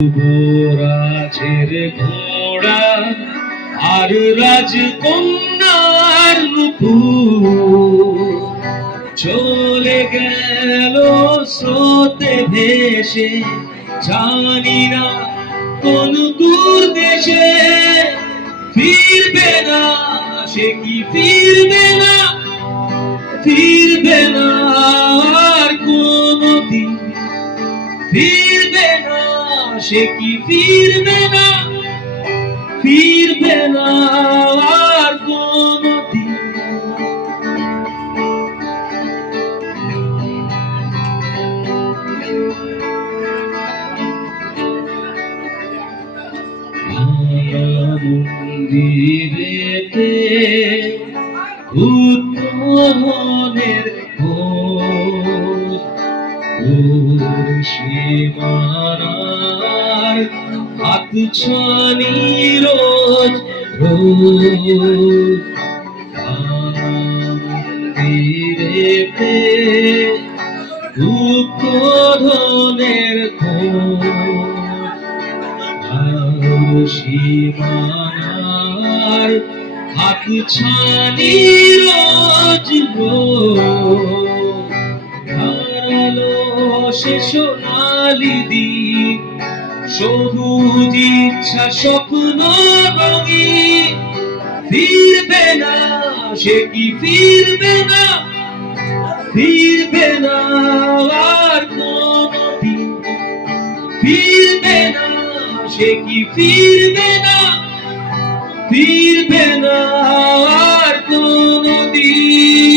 যুবরাজের ঘোড়া আর রাজকন্যার নুপুর চলে গেল স্রোতে ভেসে, জানি না কোন দূর দেশে। ফিরবে না, সে কি ফিরবে না, ফিরবে না আর কোনদিন। ফিরবে না, সে কি ফিরবে না, ফিরবে না আর কোনদিন। মন্দিরেতে উত্তরণের সীমানার হাত ছানি রোজ রোজ। মন্দিরেতে উত্তরণের সীমানার হাত ছানি রোজ রোজ। হারালো সে সোনালি দ্বীপ, সবুজ ইচ্ছা স্বপ্ন রঙিন। ফিরবে না, সে কি ফিরবে না, ফিরবে না আর কোনদিন। ফিরবে না, সে কি ফিরবে না, ফিরবে না আর কোনদিন।